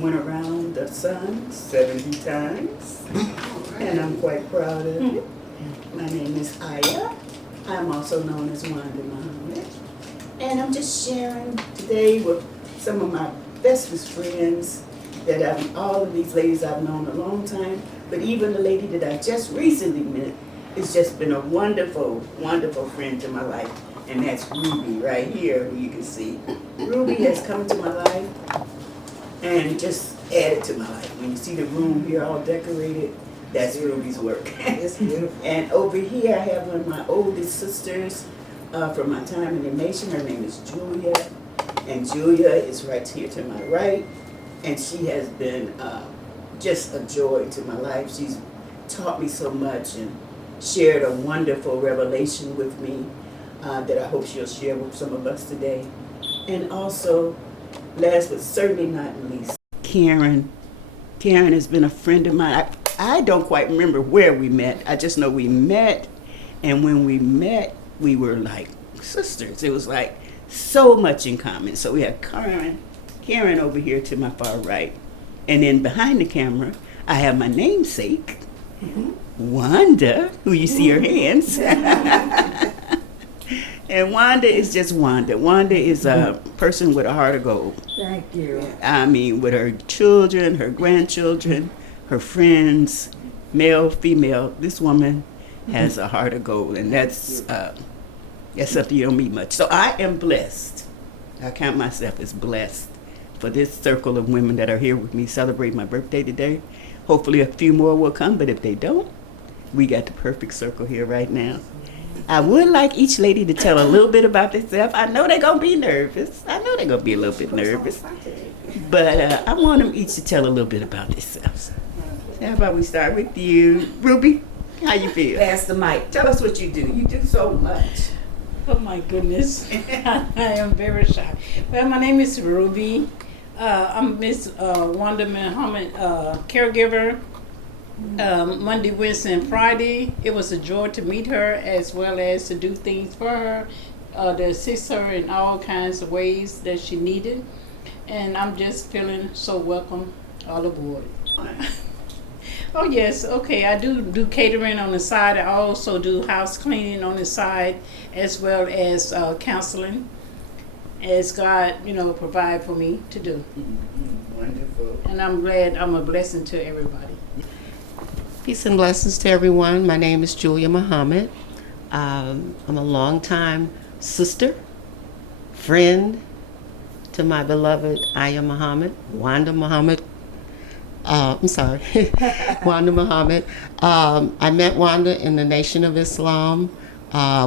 went around the sun 70 times, and I'm quite proud of it. My name is Aya. I'm also known as Wanda Muhammad. And I'm just sharing today with some of my bestest friends that all of these ladies I've known a long time, but even the lady that I just recently met has just been a wonderful, wonderful friend to my life. And that's Ruby right here, who you can see. Ruby has come to my life and just added to my life. When you see the room here all decorated, that's Ruby's work. It's beautiful. And over here I have one of my oldest sisters from my time in the nation. Her name is Julia. And Julia is right here to my right. And she has been just a joy to my life. She's taught me so much and shared a wonderful revelation with me that I hope she'll share with some of us today. And also, last but certainly not least, Karen. Karen has been a friend of mine. I don't quite remember where we met. I just know we met, and when we met, we were like sisters. It was like so much in common. So we have Karen over here to my far right. And then behind the camera, I have my namesake, Wanda, who you see her hands. And Wanda is just Wanda. Wanda is a person with a heart of gold. Thank you. I mean, with her children, her grandchildren, her friends, male, female, this woman has a heart of gold. And that's something you don't meet much. So I am blessed. I count myself as blessed for this circle of women that are here with me celebrating my birthday today. Hopefully a few more will come, but if they don't, we got the perfect circle here right now. I would like each lady to tell a little bit about themselves. I know they're going to be nervous. I know they're going to be a little bit nervous. But I want them each to tell a little bit about themselves. How about we start with you? Ruby, how you feel? Pass the mic. Tell us what you do. You do so much. Oh my goodness, I am very shy. Well, my name is Ruby. I'm Miss Wanda Muhammad caregiver. Monday, Wednesday, and Friday. It was a joy to meet her as well as to do things for her, to assist her in all kinds of ways that she needed. And I'm just feeling so welcome all aboard. Oh yes, okay. I do catering on the side. I also do house cleaning on the side, as well as counseling, as God, provide for me to do. Wonderful. And I'm glad I'm a blessing to everybody. Peace and blessings to everyone. My name is Julia Muhammad. I'm a longtime sister, friend to my beloved Aya Muhammad, Wanda Muhammad. Wanda Muhammad. I met Wanda in the Nation of Islam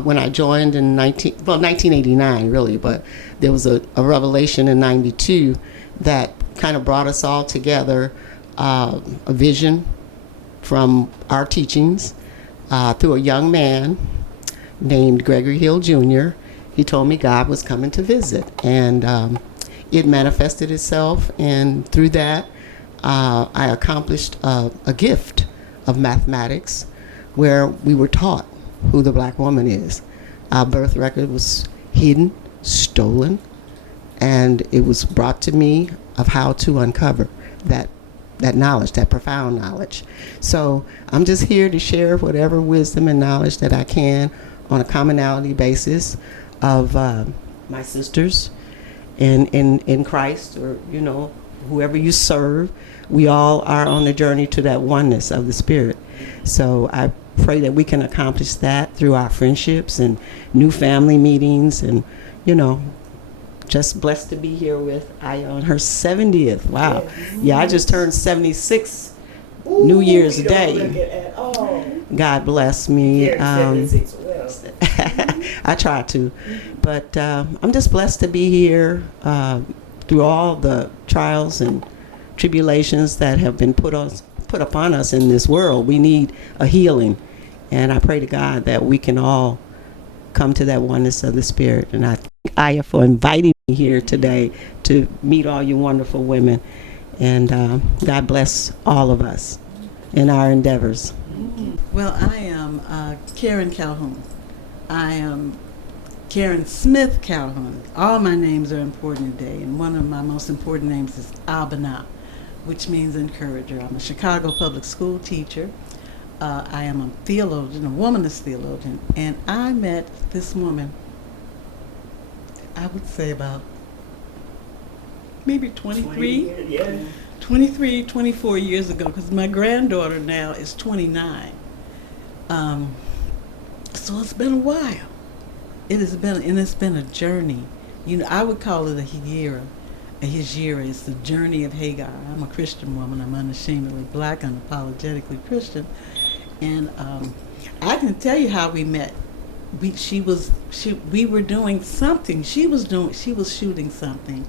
when I joined in 1989 really, but there was a revelation in 92 that kind of brought us all together, a vision from our teachings through a young man named Gregory Hill Jr. He told me God was coming to visit, and it manifested itself, and through that I accomplished a gift of mathematics where we were taught who the black woman is. Our birth record was hidden, stolen, and it was brought to me of how to uncover that knowledge, that profound knowledge. So I'm just here to share whatever wisdom and knowledge that I can on a commonality basis of my sisters in Christ, or whoever you serve. We all are on the journey to that oneness of the Spirit. So I pray that we can accomplish that through our friendships and new family meetings, and just blessed to be here with Aya on her 70th. Wow. Yeah, I just turned 76 New Year's Day. God bless me. I try to. But I'm just blessed to be here through all the trials and tribulations that have been put upon us in this world. We need a healing. And I pray to God that we can all come to that oneness of the Spirit. And I thank Aya for inviting me here today to meet all you wonderful women. And God bless all of us in our endeavors. Well, I am Karen Calhoun. I am Karen Smith Calhoun. All my names are important today, and one of my most important names is Albana. which means encourager. I'm a Chicago public school teacher. I am a theologian, a womanist theologian, and I met this woman, I would say about maybe 20 years, 23, 24 years ago, because my granddaughter now is 29. So it's been a while. It's been a journey. You know, I would call it a hijira. A hijira is the journey of Hagar. I'm a Christian woman. I'm unashamedly black, unapologetically Christian. And I can tell you how we met. We were doing something. She was shooting something.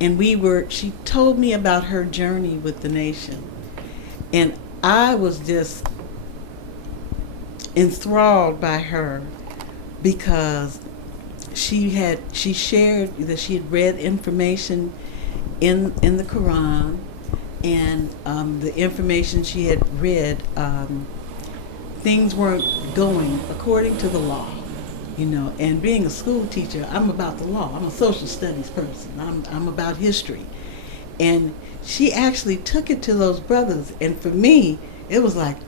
And she told me about her journey with the nation. And I was just enthralled by her because she shared that she had read information in the Quran, and the information she had read, things weren't going according to the law, you know. And being a school teacher, I'm about the law. I'm a social studies person. I'm about history. And she actually took it to those brothers. And for me, it was like,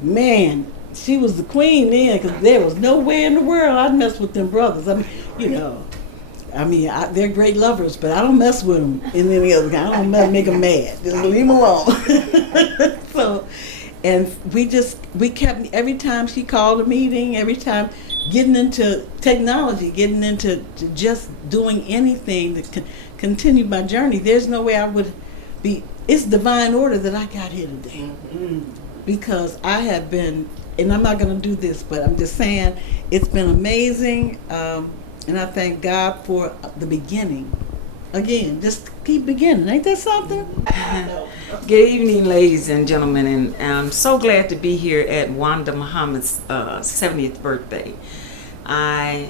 man, she was the queen then, because there was no way in the world I'd mess with them brothers. I mean, you know, they're great lovers, but I don't mess with them in any other kind. I don't make them mad. Just leave them alone. So, and we kept, every time she called a meeting, every time getting into technology, getting into just doing anything to continue my journey. There's no way I would be, it's divine order that I got here today. Because I have been, and I'm not going to do this, but I'm just saying it's been amazing, and I thank God for the beginning. Again, just keep beginning. Ain't that something? Good evening, ladies and gentlemen, and I'm so glad to be here at Wanda Muhammad's 70th birthday. I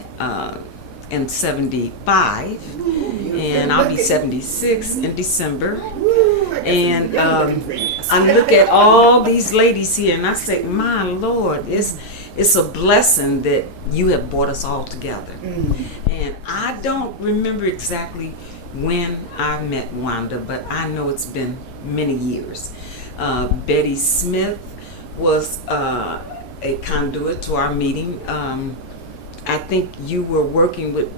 am 75, and I'll be 76 in December. And I look at all these ladies here, and I say, my Lord, it's a blessing that you have brought us all together. And I don't remember exactly when I met Wanda, but I know it's been many years. Betty Smith was a conduit to our meeting. I think you were working with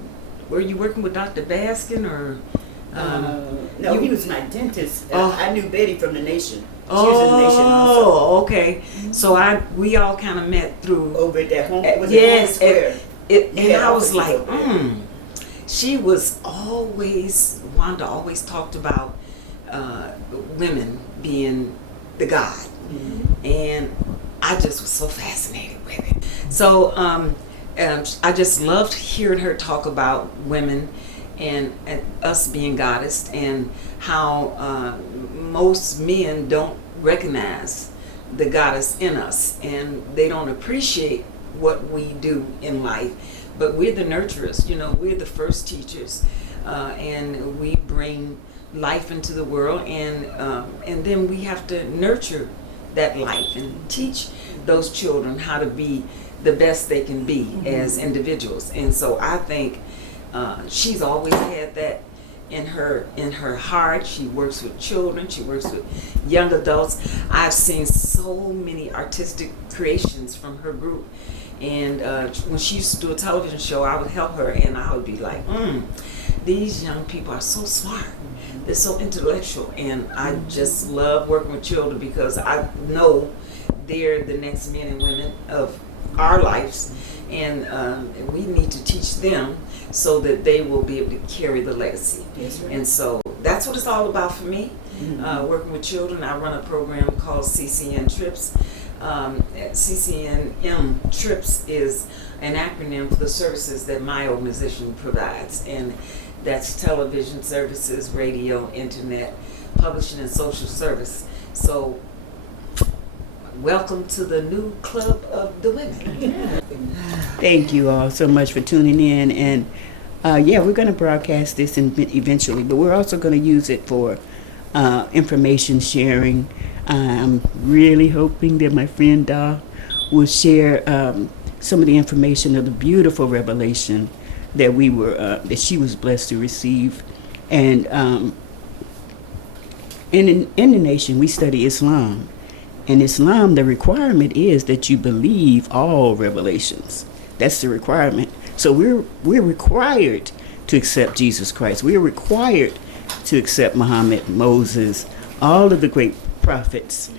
Dr. Baskin, or? No, he was my dentist. I knew Betty from the Nation. She was in the Nation also. Oh, okay. So we all kind of met through Over at that home, was yes, it Home Square? and I was like, she was always, Wanda always talked about women being the God, and I just was so fascinated with it. So I just loved hearing her talk about women and us being goddess, and how most men don't recognize the goddess in us, and they don't appreciate what we do in life. But we're the nurturers, you know, we're the first teachers, and we bring life into the world, and then we have to nurture that life and teach those children how to be the best they can be as individuals. And so I think she's always had that in her heart. She works with children, she works with young adults. I've seen so many artistic creations from her group, and when she used to do a television show, I would help her, and I would be like, these young people are so smart, they're so intellectual, and I just love working with children because I know they're the next men and women of our lives, and we need to teach them so that they will be able to carry the legacy. Yes, right. And so that's what it's all about for me, working with children. I run a program called CCN Trips. CCNM Trips is an acronym for the services that my organization provides, and that's television services, radio, internet, publishing, and social service. So welcome to the new club of the women. Thank you all so much for tuning in, and we're going to broadcast this eventually, but we're also going to use it for information sharing. I'm really hoping that my friend Da will share some of the information of the beautiful revelation that that she was blessed to receive, and in the nation, we study Islam. In Islam, the requirement is that you believe all revelations. That's the requirement. So we're required to accept Jesus Christ. We're required to accept Muhammad, Moses, all of the great prophets.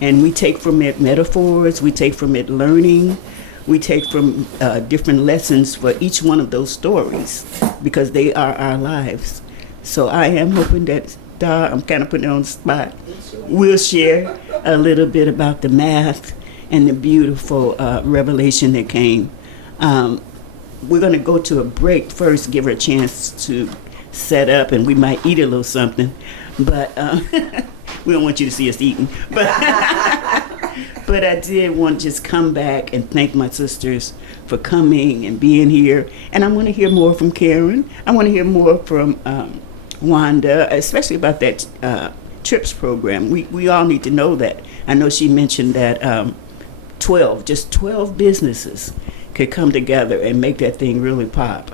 And we take from it metaphors, we take from it learning, we take from different lessons for each one of those stories, because they are our lives. So I am hoping that, I'm kind of putting it on the spot, we'll share a little bit about the math and the beautiful revelation that came. We're going to go to a break first, give her a chance to set up, and we might eat a little something, but we don't want you to see us eating. But, but I did want to just come back and thank my sisters for coming and being here. And I want to hear more from Karen. I want to hear more from Wanda, especially about that TRIPS program. We all need to know that. I know she mentioned that 12 businesses could come together and make that thing really pop.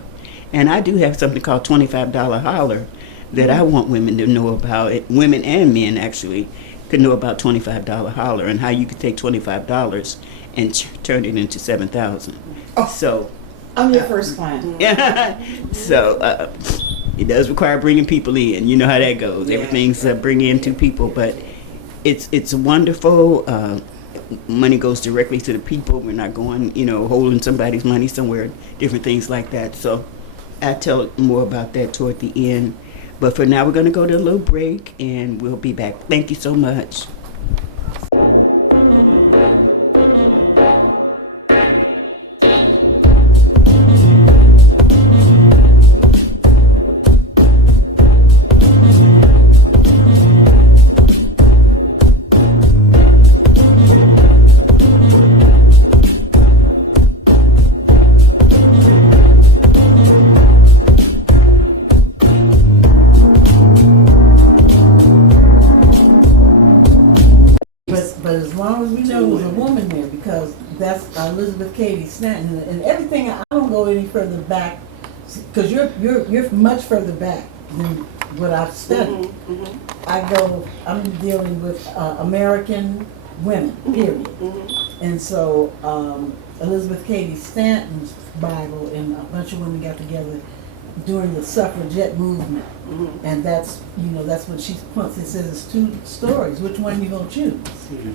And I do have something called $25 Holler that I want women to know about. Women and men actually could know about $25 Holler, and how you could take $25 and turn it into $7,000. So I'm your first client. so it does require bringing people in. You know how that goes. Yeah. Everything's bring in two people, but it's wonderful. Money goes directly to the people. We're not going, holding somebody's money somewhere, different things like that. So I'll tell more about that toward the end. But for now, we're going to go to a little break, and we'll be back. Thank you so much. But as long as we know it was a woman there, because that's Elizabeth Cady Stanton, and everything. I don't go any further back, because you're much further back than what I've studied. I'm dealing with American women, period. And so Elizabeth Cady Stanton's Bible, and a bunch of women got together during the suffragette movement, and that's what she puts. It says it's two stories. Which one you gonna choose?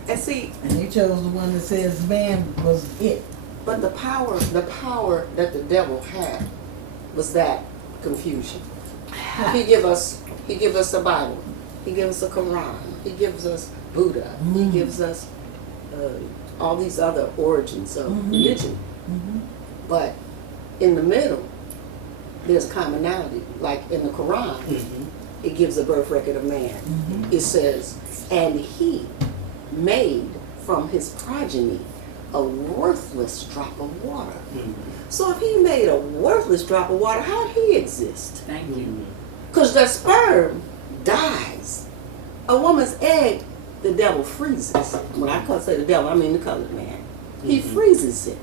And see, And they chose the one that says man was it. but the power that the devil had was that confusion. He give us the Bible. He gives us the Quran. He gives us Buddha. He gives us all these other origins of religion. But in the middle, there's commonality. Like in the Quran, it gives a birth record of man. It says, and he made from his progeny a worthless drop of water. So if he made a worthless drop of water, how did he exist? Thank you. Because the sperm dies. A woman's egg, the devil freezes. When I say the devil, I mean the colored man. He freezes it.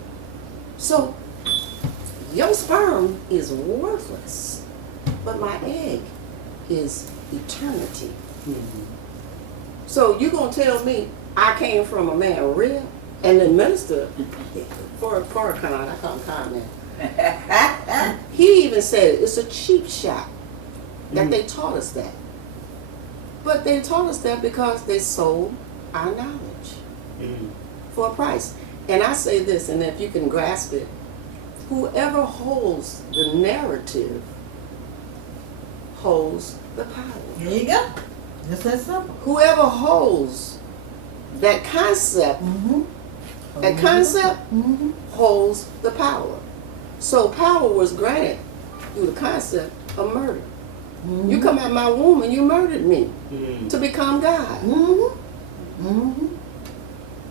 So your sperm is worthless, but my egg is eternity. So you gonna tell me I came from a man real? And the minister, Farrakhan, I call him Khan now. He even said it's a cheap shot that they taught us that. But they taught us that because they sold our knowledge for a price. And I say this, and if you can grasp it, whoever holds the narrative holds the power. There you go. Just that simple. Whoever holds that concept, holds the power. So power was granted through the concept of murder. You come out my womb and you murdered me to become God.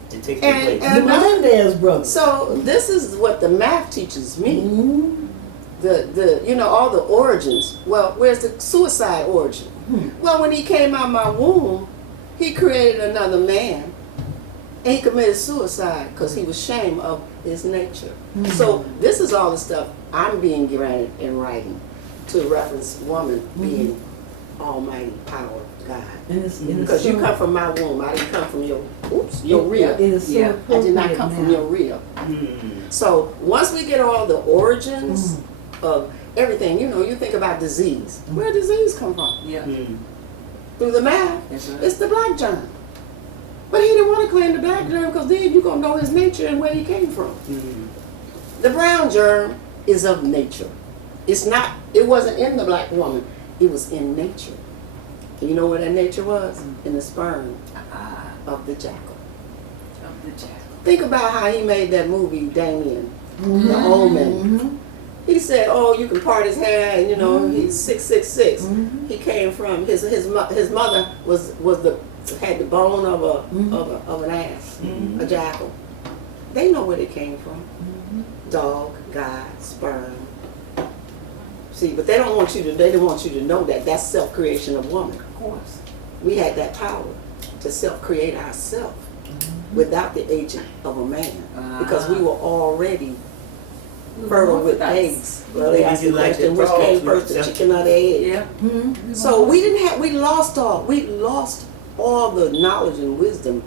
To take And The Menendez brothers. so this is what the math teaches me. The all the origins. Well, where's the suicide origin? Well, when he came out my womb, he created another man, and he committed suicide because he was ashamed of his nature. So this is all the stuff I'm being granted in writing to reference woman being almighty power, God. And it's Because you come from my womb. I didn't come from your rib. It is so Yeah. I did not appropriate come from now. your rib. Mm. So once we get all the origins of everything, you think about disease. Where did disease come from? Yeah. Mm. Through the mouth. That's right. It's the black germ. But he didn't want to claim the black germ because then you're going to know his nature and where he came from. Mm. The brown germ is of nature. It wasn't in the black woman. It was in nature. And you know where that nature was? In the sperm Ah, of the jackal. of the jackal. Think about how he made that movie, Damien, The Omen. He said, "Oh, you can part his hair, and he's 666." He came from his mother had the bone of an ass, a jackal. They know where they came from. Dog, God, sperm. See, but they don't want you to. They don't want you to know that that's self-creation of woman. Of course. We had that power to self-create ourselves without the agent of a man, because we were already fertile with eggs. Well, they asked the question, which came first, the chicken or the egg? Yeah. So we lost all the knowledge and wisdom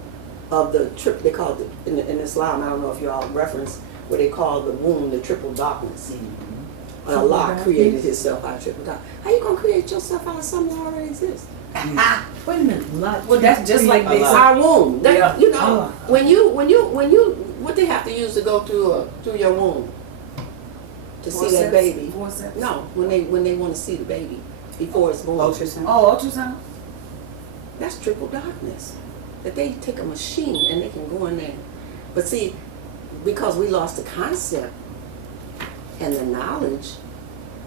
of the they called it in Islam. I don't know if you all reference what they call the womb, the triple darkness. Allah created Himself out of triple darkness. How you gonna create yourself out of something that already exists? Wait a minute. Well, that's just like they said. Our womb. That, Yeah. when you what they have to use to go through your womb to see that baby. Forceps? No, when they want to see the baby before it's born. Ultrasound. Oh, ultrasound? That's triple darkness. That they take a machine and they can go in there. But see, because we lost the concept and the knowledge,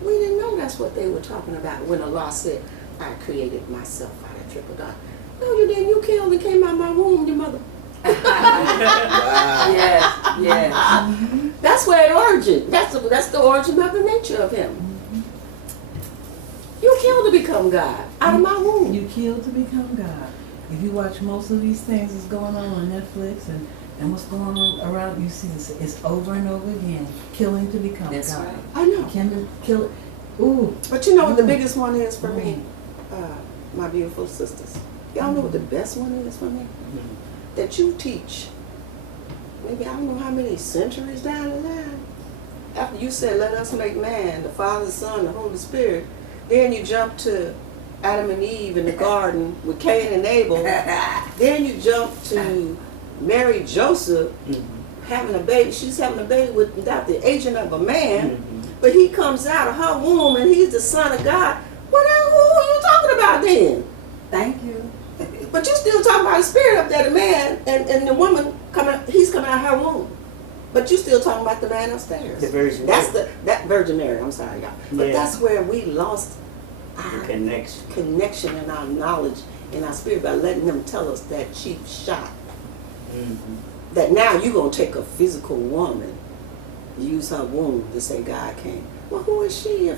we didn't know that's what they were talking about when Allah said, "I created myself out of triple darkness." No, you didn't. You killed and came out of my womb, your mother. Wow. Yes. That's where it origin. That's the origin of the nature of him. You killed to become God out of my womb. You killed to become God. If you watch most of these things that's going on Netflix and what's going on around, you see this. It's over and over again. Killing to become That's God. right. I know. Kill. Ooh. But you know what the biggest one is for me? My beautiful sisters. Y'all know what the best one is for me? That you teach. Maybe I don't know how many centuries down the line. After you said, "Let us make man," the Father, the Son, the Holy Spirit, then you jump to Adam and Eve in the garden with Cain and Abel. Then you jump to Mary, Joseph, having a baby. She's having a baby without the agent of a man, but he comes out of her womb and he's the Son of God. Who are you talking about then? Thank you. But you still talking about the spirit up there, the man, and the woman he's coming out of her womb. But you still talking about the man upstairs. The Virgin That's Mary. that Virgin Mary, I'm sorry, y'all. But Yeah. that's where we lost our The connection. connection and our knowledge and our spirit by letting them tell us that cheap shot. That now you're going to take a physical woman, use her womb to say God came. Well, who is she?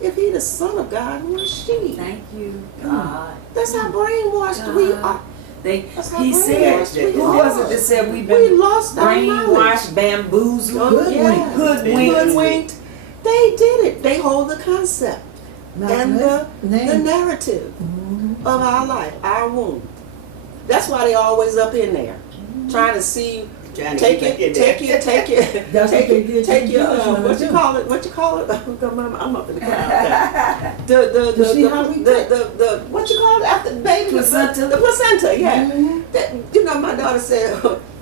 If he the Son of God, who is she? Thank you, God. That's how brainwashed we are. That's how He said, brainwashed we who are. was it that said we've We been lost our knowledge. brainwashed, bamboozled, Yeah. hoodwinked? They did it. They hold the concept and the narrative of our life, our womb. That's why they always up in there, trying to see. Trying to Take get your, back in there. take your, what you call it? I'm up in the cloud. The what you call it after the baby? Placenta. The placenta, yeah. That, my daughter said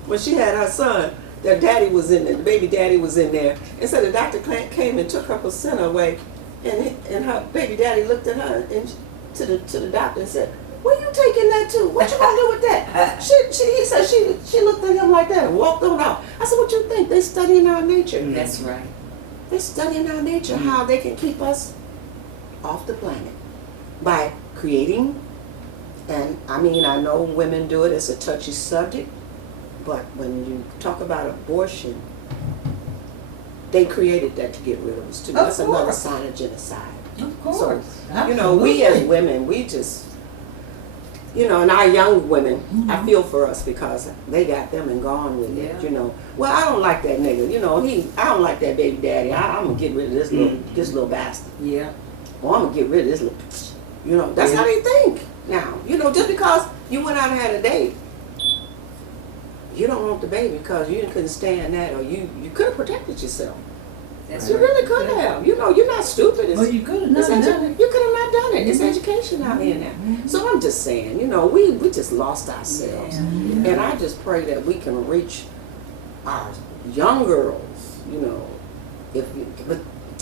when she had her son, their daddy was in there, the baby daddy was in there, and so the doctor came and took her placenta away, and her baby daddy looked at her and to the doctor and said, "Where you taking that to? What you gonna do with that?" He said she looked at him like that and walked on out. I said, "What you think? They studying our nature. That's right. They studying our nature, how they can keep us off the planet by creating." And I mean, I know women do it. It's a touchy subject, but when you talk about abortion, they created that to get rid of us too. That's another sign of genocide. Of course. So, we as women, we just, and our young women, I feel for us because they got them and gone with it, Well, I don't like that nigga, I don't like that baby daddy. I'm gonna get rid of this little bastard. Yeah. Or I'm gonna get rid of this little, that's how they think. Now, you know, just because you went out and had a date, you don't want the baby because you couldn't stand that, or you could have protected yourself. That's You right. really could have. You know, you're not stupid. It's, Well, you could have it's not edu- done it. You could have not done it. It's education out here now. So I'm just saying, you know, we just lost ourselves. Yeah. And I just pray that we can reach our young girls, you know, but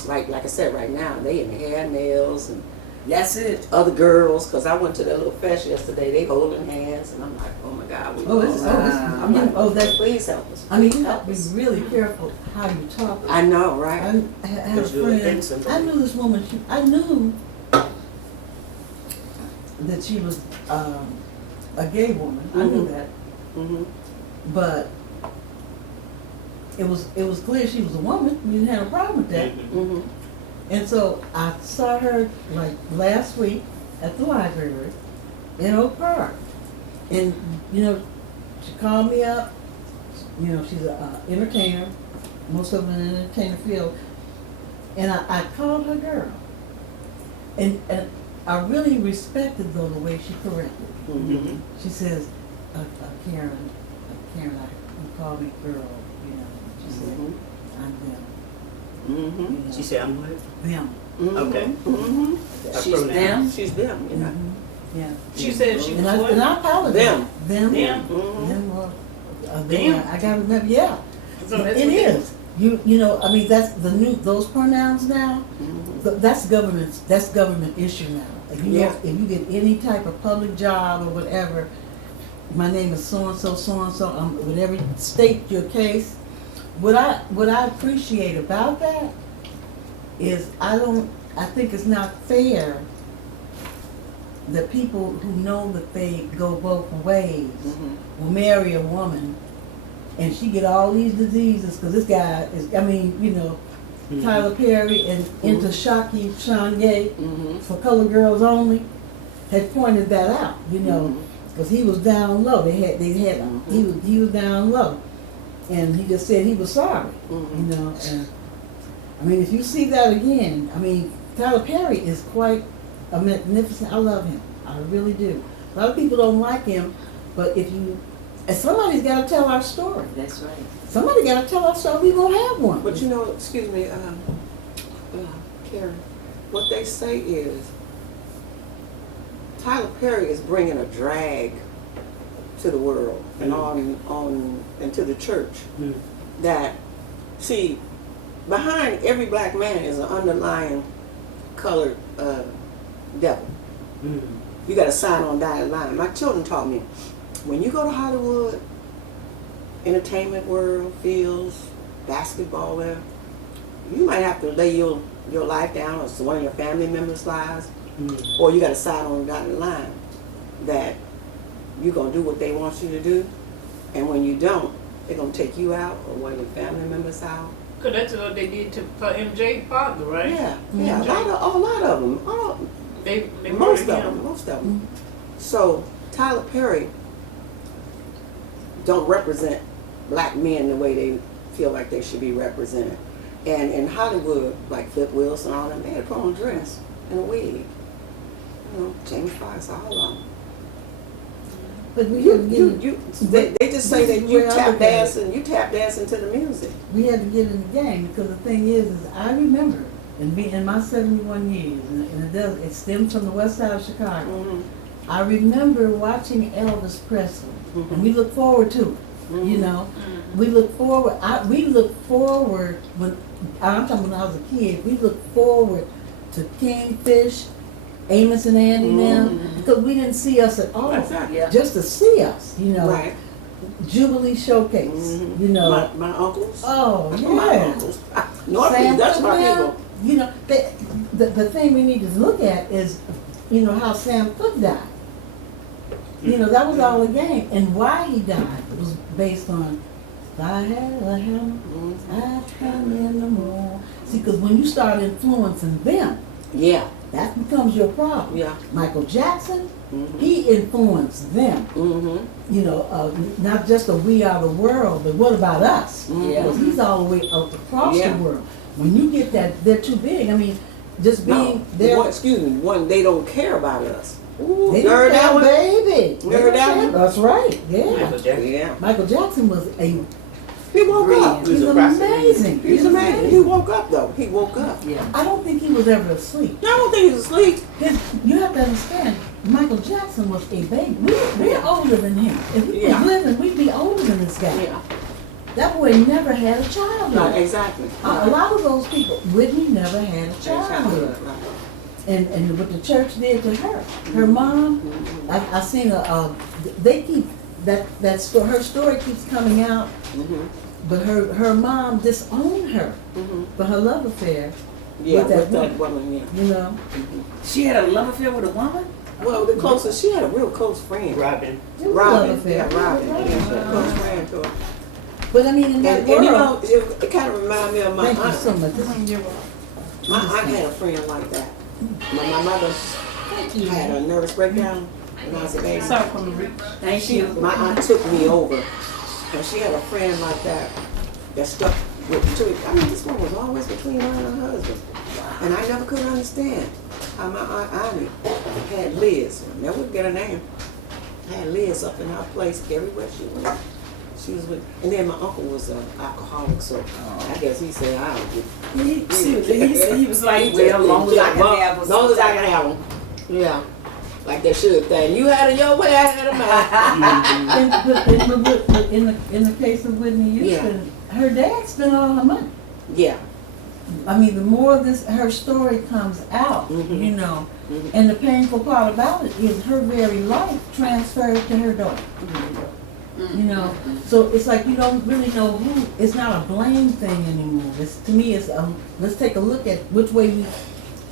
like I said, right now, they in hair, nails, and That's it. other girls, because I went to that little fest yesterday, they holding hands, and I'm like, oh my God, we lost. I'm like, that's. please help us. I mean, you Please have to be us. really careful how you talk. I know, right? I had a Because you're friend. innocent. I knew this woman. I knew that she was a gay woman. I knew that, Mm-hmm. but it was clear she was a woman. We didn't have a problem with that. Mm-hmm. And so I saw her like last week at the library in Oak Park, and you know, she called me up. You know, she's an entertainer, most of them in the entertainer field, and I called her girl, and I really respected though the way she corrected. Mm-hmm. She says, Karen, you call me girl, you know. She said, I'm them. Mm-hmm. You know, She said, I'm what? them. Okay. Mm-hmm. Her She's pronouns. them. She's them, you know. Mm-hmm. Yeah. She said she was And what? I apologize. Them. Them. Them. Mm-hmm. Them. Them. Them. I gotta remember. Yeah. So that's It what is. You know. I mean, that's the new those pronouns now. Mm-hmm. That's government. That's government issue now. If you Yeah. if you get any type of public job or whatever, my name is so and so, so and so. Whatever state your case. What I appreciate about that is I think it's not fair that people who know that they go both ways Mm-hmm. will marry a woman and she get all these diseases because this guy is, I mean, you know, Tyler Perry and into Shocky Shanye Mm-hmm. for Color Girls Only had pointed that out, you know, because he was down low. He was down low, and he just said he was sorry, Mm-hmm. you know. And I mean, if you see that again, I mean, Tyler Perry is quite a magnificent. I love him, I really do. A lot of people don't like him, but and somebody's got to tell our story. That's right. Somebody got to tell our story. We gonna have one. But you know, excuse me, Karen, what they say is Tyler Perry is bringing a drag to the world and on into the church. Mm. That, see, behind every black man is an underlying colored devil. Mm. You got to sign on dotted line. My children taught me, when you go to Hollywood, entertainment world, fields, basketball, whatever, you might have to lay your life down, or one of your family members' lives, or you got to sign on the dotted line that you're going to do what they want you to do, and when you don't, they're going to take you out or one of your family members out. Because that's what they did for MJ father, right? Yeah, yeah, a lot of them. They Most murdered of him. them. So Tyler Perry don't represent black men the way they feel like they should be represented. And in Hollywood, like Flip Wilson, all them, they had put on a dress and a wig. You know, Jamie Foxx, all of them. But we had to get They just say that you tap dancing to the music. we had to get in the game because the thing is I remember in my 71 years, and it stems from the west side of Chicago. Mm-hmm. I remember watching Elvis Presley, and we look forward to it. You know, we look forward. We look forward when I'm talking when I was a kid. We look forward to Kingfish, Amos and Andy now, because we didn't see us at all. That's right. Yeah. Just to see us, you know. Right. Jubilee Showcase, you know. My uncles. Oh, My yeah. uncles. North Sam East, that's my Cooke now, people. you know, the thing we need to look at is, you know, how Sam Cooke died. You know, that was all a game. And why he died was based on, if I had a hammer, I'd come in the morning. See, because when you start influencing them, Yeah. that becomes your problem. Yeah. Michael Jackson, he influenced them. Mm-hmm. You know, not just a We Are the World, but what about us? Yeah. Because he's all the way across Yeah. the world. When you get that, they're too big. I mean, just being there. Excuse me. One, they don't care about us. Ooh, They you heard didn't that have one? baby. You heard that one? That's right. Yeah. Michael Jackson. Yeah. Michael Jackson was a He woke up. He was he's a prophet. amazing. He's amazing. He woke up though. He woke up. Yeah. I don't think he was ever asleep. I don't think he's asleep. You have to understand, Michael Jackson was a baby. We're older than him. If we Yeah. was living, we'd be older than this guy. Yeah. That boy never had a childhood. No, exactly. A lot of those people, Whitney never had a childhood. Right. And what the church did to her mom, I seen they keep that story, her story keeps coming out, but her mom disowned her for her love affair Yeah, with that woman. woman. Yeah. You know, She had a love affair with a woman? Well, the closest she had a real close friend. Robin. it was a love Robin. affair. Yeah, Robin. Yeah, she had a close friend to her. But I mean, in that And world, you know, it kind of reminded me of my thank you aunt. so much. My aunt had a friend like that. My mother had a nervous breakdown when I was a baby. Sorry for the reach. Thank you. My aunt took me over, and she had a friend like that stuck with. I mean, this one was always between her and her husband, and I never could understand how my aunt Annie had Liz. I never would get her name. Had Liz up in her place everywhere she went. She was with, and then my uncle was an alcoholic, so I guess he said I would get. He was like, well, as long as I can have As long as I can have them. Yeah. Like that sugar thing. You had it your way, I had it mine. in the case of Whitney Houston, her dad spent all her money. Yeah. I mean, the more her story comes out, you know, and the painful part about it is her very life transferred to her daughter. You know, so it's like you don't really know who. It's not a blame thing anymore. To me, it's let's take a look at which way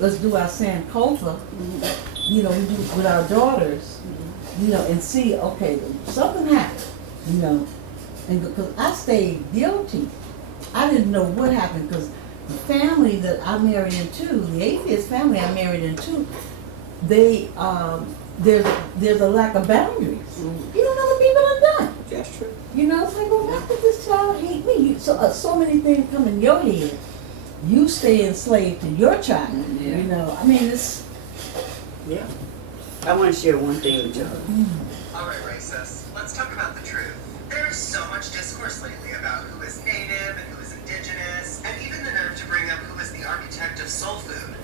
let's do our Sankofa. You know, we do with our daughters. You know, and see, okay, something happened. You know, and because I stayed guilty, I didn't know what happened because the family that I married into, the atheist family I married into, they there's a lack of boundaries. You don't know what people have done. That's true. You know, it's like, well, why did this child hate me? So many things come in your head. You stay enslaved to your child. Yeah. You know, I mean, it's. Yeah. I want to share one thing with y'all. All right, racists, let's talk about the truth. There is so much discourse lately about who is native and who is indigenous, and even the nerve to bring up who is the architect of soul food.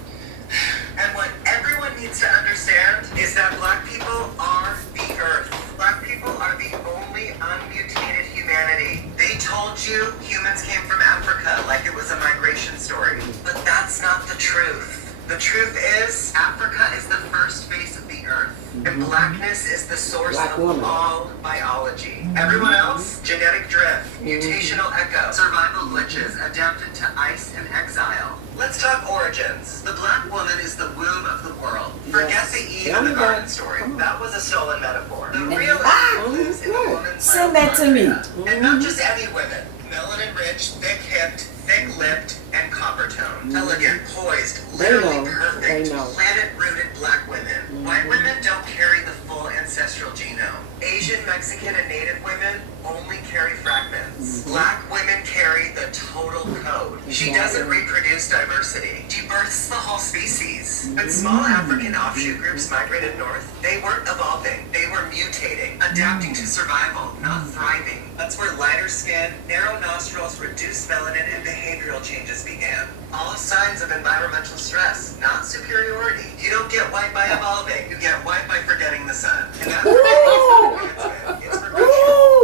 And what everyone needs to understand is that black people are the earth. Black people are the only unmutated humanity. They told you humans came from Africa like it was a migration story. But that's not the truth. The truth is, Africa is the first face of the earth, and blackness is the source Black of woman. all biology. Everyone else, genetic drift, mutational echo, survival glitches, adapted to ice and exile. Let's talk origins. The black woman is the womb of the world. Forget the Eve in the garden story. That was a stolen metaphor. The real Eve lives in a woman's Sing that to me. mitochondria. And not just any women. Melanin-rich, thick-hipped, thick-lipped, and copper-toned. Elegant, poised, literally perfect, planet-rooted black women. White women don't carry the full ancestral genome. Asian, Mexican, and Native women only carry fragments. Black women carry the total code. She doesn't reproduce diversity. She births the whole species. When small African offshoot groups migrated north, they weren't evolving. They were mutating, adapting to survival, not thriving. That's where lighter skin, narrow nostrils, reduced melanin, and behavioral changes began. All signs of environmental stress, not superiority. You don't get white by evolving. You get white by forgetting the sun. And that's advancement. It's progression.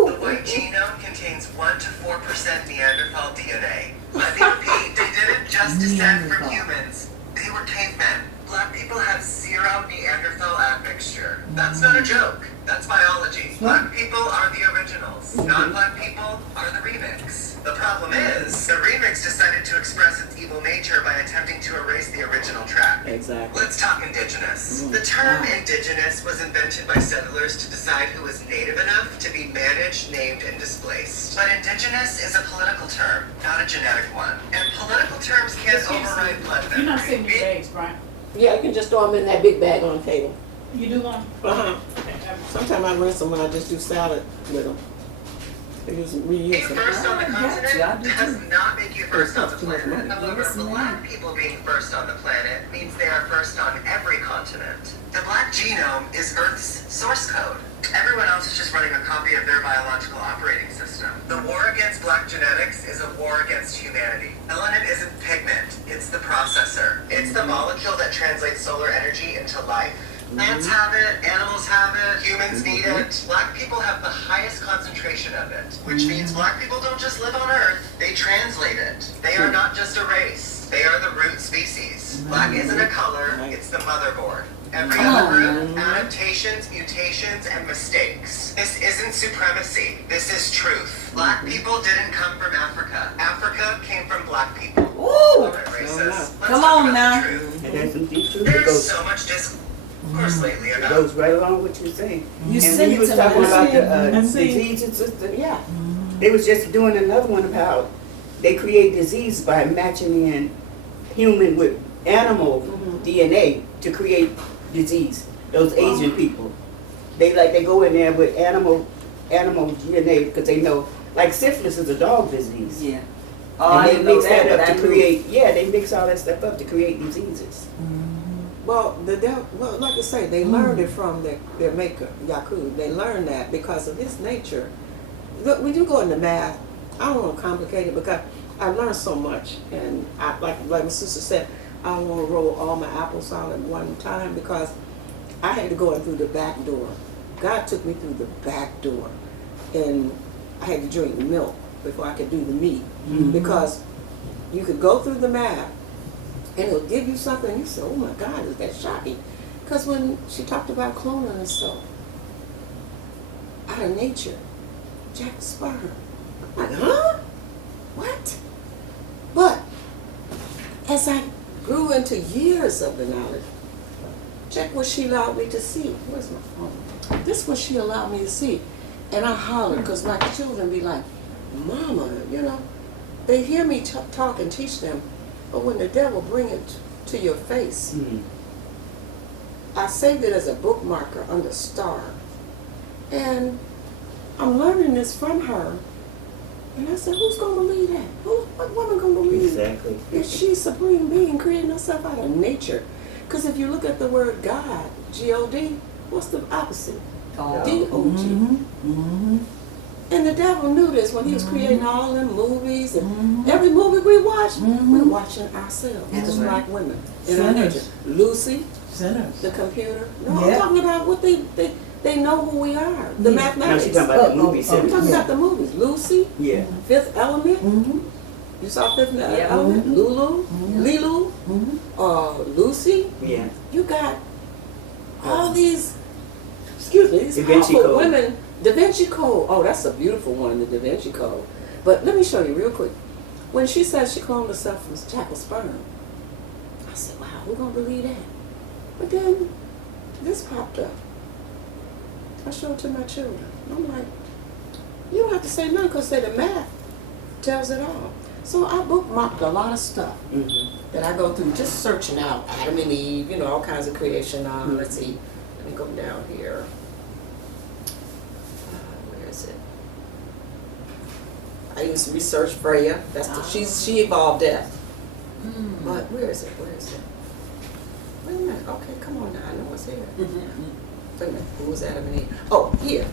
The white genome contains 1 to 4% Neanderthal DNA. Let me repeat, they didn't just descend from humans. They were cavemen. Black people have zero Neanderthal admixture. That's not a joke. That's biology. Black people are the originals. Non-black people are the remix. The problem is, the remix decided to express its evil nature by attempting to erase the original track. Exactly. Let's talk indigenous. The term indigenous was invented by settlers to decide who was native enough to be managed, named, and displaced. But indigenous is a political term, not a genetic one. And political terms can't override blood You're not memory. sending your bags, right? Yeah, you can just throw them in that big bag on the table. You do one? Uh-huh. Okay. Sometimes I rinse them when I just do salad with them. Being first on the continent does not make you first on the planet. However, black people being first on the planet means they are first on every continent. The black genome is Earth's source code. Everyone else is just running a copy of their biological operating system. The war against black genetics is a war against humanity. Melanin isn't pigment, it's the processor. It's the molecule that translates solar energy into life. Plants have it, animals have it, humans need it. Black people have the highest concentration of it, which means black people don't just live on Earth, they translate it. They are not just a race, they are the root species. Black isn't a color, it's the motherboard. Every other group, adaptations, mutations, and mistakes. This isn't supremacy, this is truth. Black people didn't come from Africa. Africa came from black people. Ooh! Alright, racists. Come on now. And that's some deep truth. It There's goes, so much discourse lately it about goes right along with what you're saying. You And said when it you was to talking me. about the I see. diseases, sister, yeah. They was just doing another one about they create disease by matching in human with animal DNA to create disease. Those Asian people, they go in there with animal DNA because they know, like syphilis is a dog disease. Yeah. And they mix that up to create, they mix all that stuff up to create diseases. Well, like I say, they learned it from their maker, Yakub. They learned that because of his nature. Look, when you go into math, I don't want to complicate it because I learned so much. And like my sister said, I don't want to roll all my apples out at one time because I had to go in through the back door. God took me through the back door. And I had to drink milk before I could do the meat. Because you could go through the math and it'll give you something and you say, oh my God, is that shocking? Because when she talked about cloning herself, out of nature, Jack sperm. I'm like, huh? What? But as I grew into years of the knowledge, check what she allowed me to see. Where's my phone? This is what she allowed me to see. And I hollered because my children be like, Mama, they hear me talk and teach them, but when the devil bring it to your face, I saved it as a bookmarker under star. And I'm learning this from her. And I said, who's going to believe that? What woman going to believe Exactly. that she's supreme being creating herself out of nature? Because if you look at the word God, G-O-D, what's the opposite? D-O-G. And the devil knew this when he was creating all them movies and every movie we watch, we're watching ourselves as black women in our nature. Lucy, Sinners. the computer. No, I'm talking about what they know who we are. The Now mathematics. she's talking about the movie I'm series. talking about the movies. Lucy, Yeah. Fifth Element. You saw Fifth Element? Lulu, Lilu, Lucy. Yeah. You got all these, these Da Vinci powerful Code. women. Da Vinci Code. Oh, that's a beautiful one, the Da Vinci Code. But let me show you real quick. When she says she cloned herself from jackal sperm, I said, wow, who's going to believe that? But then this popped up. I showed it to my children. I'm like, you don't have to say nothing because the math tells it all. So I bookmarked a lot of stuff that I go through just searching out Adam and Eve, all kinds of creation. Let's see, let me go down here. Where is it? I used to research Freya. That's she evolved death. But where is it? Wait a minute. Okay, come on now. I know it's here. Wait a minute. Who was Adam and Eve? Oh, here.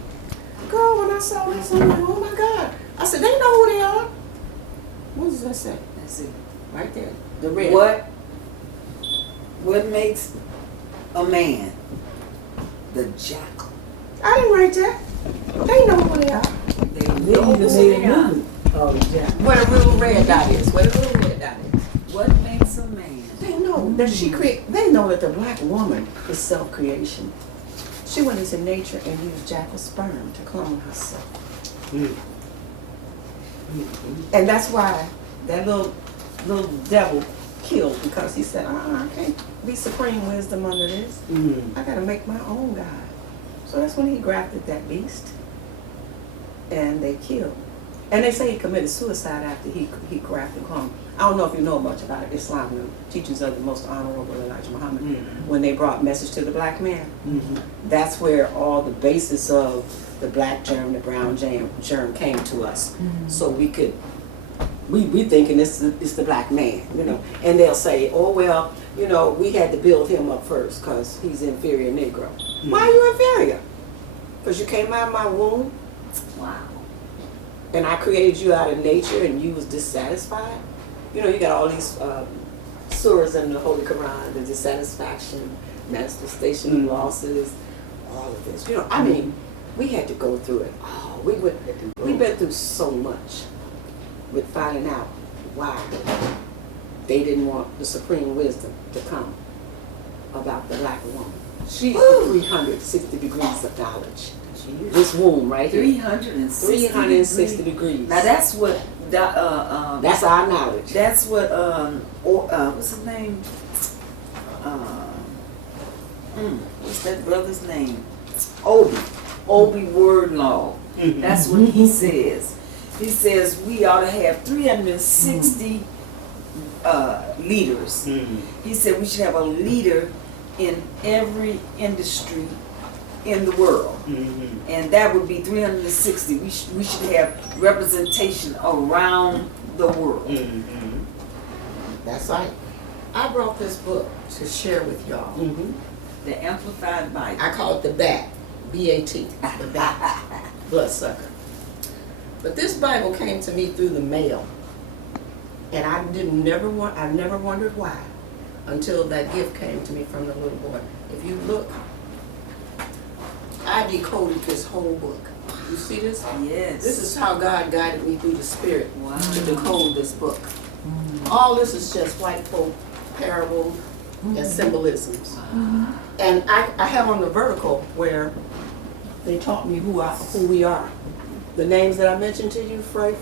Girl, when I saw this, I'm like, oh my God. I said, they know who they are. What does that say? Let's see. Right there. The red. What makes a man? The jackal. I didn't write that. They know who they are. They know who they are. Oh, jackal. Where the little red dot is. Where the little red dot is. What makes a man? They know that they know that the black woman is self-creation. She went into nature and used jackal sperm to clone herself. And that's why that little devil killed, because he said, I can't be supreme wisdom under this. I gotta make my own God. So that's when he grafted that beast and they killed. And they say he committed suicide after he grafted clone. I don't know if you know much about Islam, the teachings of the most honorable Elijah Muhammad, when they brought message to the black man. That's where all the basis of the black germ, the brown germ came to us, so we could. We thinking it's the black man, you know, and they'll say, oh well, you know, we had to build him up first because he's inferior Negro. Why are you inferior? Because you came out of my womb. Wow. And I created you out of nature, and you was dissatisfied. You know, you got all these surahs in the Holy Quran, the dissatisfaction, manifestation of losses, all of this. You know, I mean, we had to go through it. Oh, we've been through so much with finding out why they didn't want the supreme wisdom to come about the black woman. She's 360 degrees of knowledge. This womb right here. 360 degrees. Now that's what. That's our knowledge. That's what. What's his name? What's that brother's name? Obi Wordlaw. That's what he says. He says we ought to have 360 leaders. He said we should have a leader in every industry in the world, and that would be 360. We should have representation around the world. That's right. I brought this book to share with y'all. The Amplified Bible. I call it the BAT, B-A-T, the BAT, bloodsucker. But this Bible came to me through the mail, and I never wondered why, until that gift came to me from the little boy. If you look, I decoded this whole book. You see this? Yes. This is how God guided me through the Spirit to decode this book. All this is just white folk parables and symbolisms. And I have on the vertical where they taught me who we are. The names that I mentioned to you, Frey,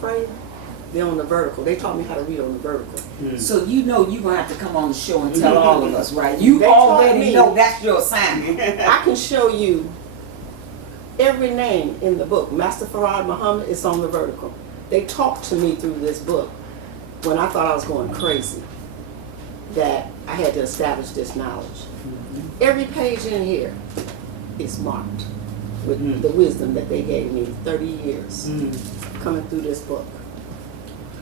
they're on the vertical. They taught me how to read on the vertical. So you know you're gonna have to come on the show and tell all of us, right? You They taught already me. know that's your assignment. I can show you every name in the book. Master Wanda Muhammad is on the vertical. They talked to me through this book when I thought I was going crazy, that I had to establish this knowledge. Every page in here is marked with the wisdom that they gave me 30 years coming through this book.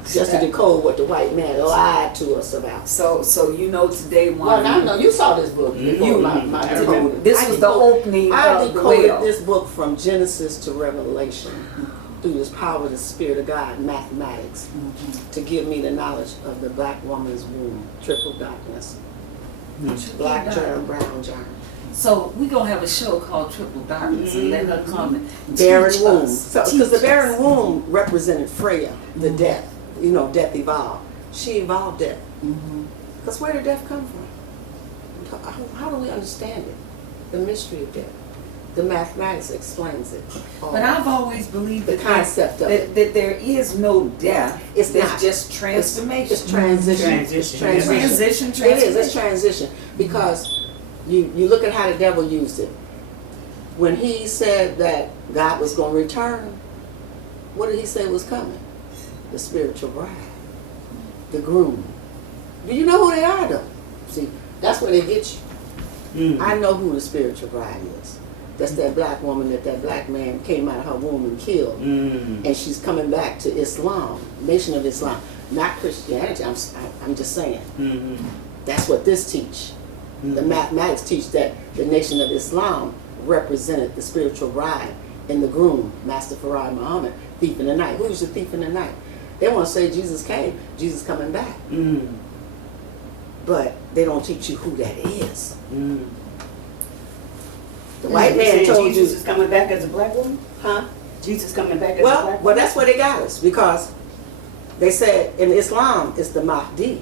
Just to decode what the white man lied to us about. So you know today one. Well, I know you saw this book before my decoded. This was the opening I of the decoded well. this book from Genesis to Revelation through this power of the Spirit of God, mathematics, to give me the knowledge of the black woman's womb, triple darkness, black germ, brown germ. So we're gonna have a show called Triple Darkness and let her come and Barren teach womb. us. Because the barren womb represented Freya, the death. You know, death evolved. She evolved death. Because where did death come from? How do we understand it? The mystery of death. The mathematics explains it. But I've always believed The concept of it. that there is no death. It's There's not. just transformation. It's transition. Transition. It's Transition. It is. It's transition. Because you look at how the devil used it. When he said that God was going to return, what did he say was coming? The spiritual bride. The groom. Do you know who they are, though? See, that's where they get you. I know who the spiritual bride is. That's that black woman that black man came out of her womb and killed. And she's coming back to Islam, Nation of Islam. Not Christianity, I'm just saying. That's what this teach. The mathematics teach that the Nation of Islam represented the spiritual bride and the groom, Master Wanda Muhammad, thief in the night. Who's the thief in the night? They want to say Jesus came, Jesus coming back. But they don't teach you who that is. The white man told Jesus you, is coming back as a black woman? huh? Jesus coming back as a black woman? Well, that's where they got us, because they said in Islam it's the Mahdi.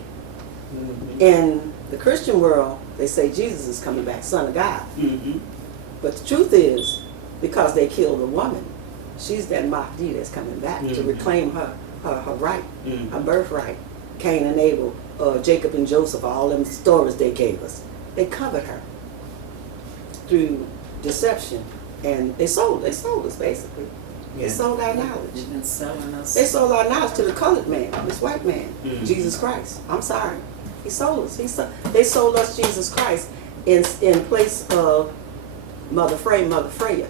In the Christian world, they say Jesus is coming back, Son of God. But the truth is, because they killed a woman, she's that Mahdi that's coming back to reclaim her right, her birthright. Cain and Abel, Jacob and Joseph, all them stories they gave us. They covered her through deception, and they sold us basically. They sold our knowledge. They've been selling us. They sold our knowledge to the colored man, this white man, Jesus Christ. I'm sorry. He sold us. They sold us Jesus Christ in place of Mother Freya.